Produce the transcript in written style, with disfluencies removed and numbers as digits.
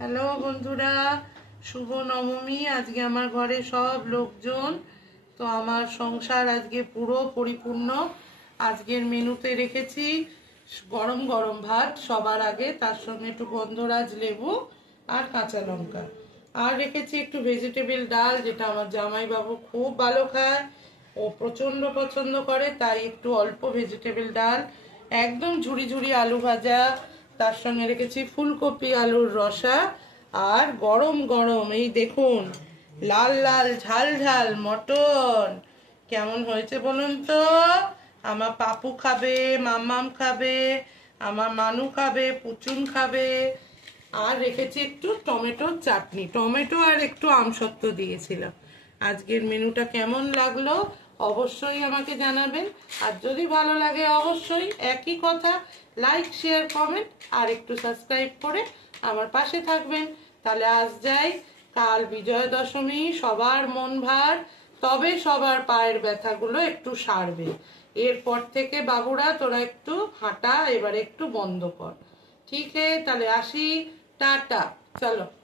Hello বন্ধুরা, শুভ নবমী। আজকে আমার ঘরে সব লোকজন, তো আমার সংসার আজকে পুরো পরিপূর্ণ। আজকের মেনুতে রেখেছি গরম গরম ভাত সবার আগে, তার সঙ্গে একটু গন্ধরাজ লেবু আর কাঁচা লঙ্কা, আর রেখেছি একটু ভেজিটেবল ডাল, যেটা আমার জামাইবাবু খুব ভালো খায়, ও প্রচণ্ড পছন্দ করে, তাই একটু অল্প ভেজিটেবল ডাল, একদম ঝুরি ঝুরি আলু ভাজা, তার সঙ্গে রেখেছি ফুলকপি আলুর রসা, আর গরম গরম এই দেখুন লাল লাল ঝাল ঝাল মটন। কেমন হয়েছে বলুন তো? আমার পাপু খাবে, মাম্মাম খাবে, আমার মানু খাবে, পুচুন খাবে। আর রেখেছি একটু টমেটোর চাটনি, টমেটো আর একটু আমসত্ব দিয়েছিলাম। আজকের মেনুটা কেমন লাগলো অবশ্যই আমাকে জানাবেন, আর যদি ভালো লাগে অবশ্যই একই কথা, লাইক শেয়ার কমেন্ট আর একটু সাবস্ক্রাইব করে আমার পাশে থাকবেন। তাহলে আজ যাই, কাল বিজয়া দশমী, সবার মন ভার, তবে সবার পায়ের ব্যথাগুলো একটু সারবে। এরপর থেকে বাবুরা তোরা একটু হাঁটা এবার একটু বন্ধ কর, ঠিক আছে? তাহলে আসি, টাটা, চলো।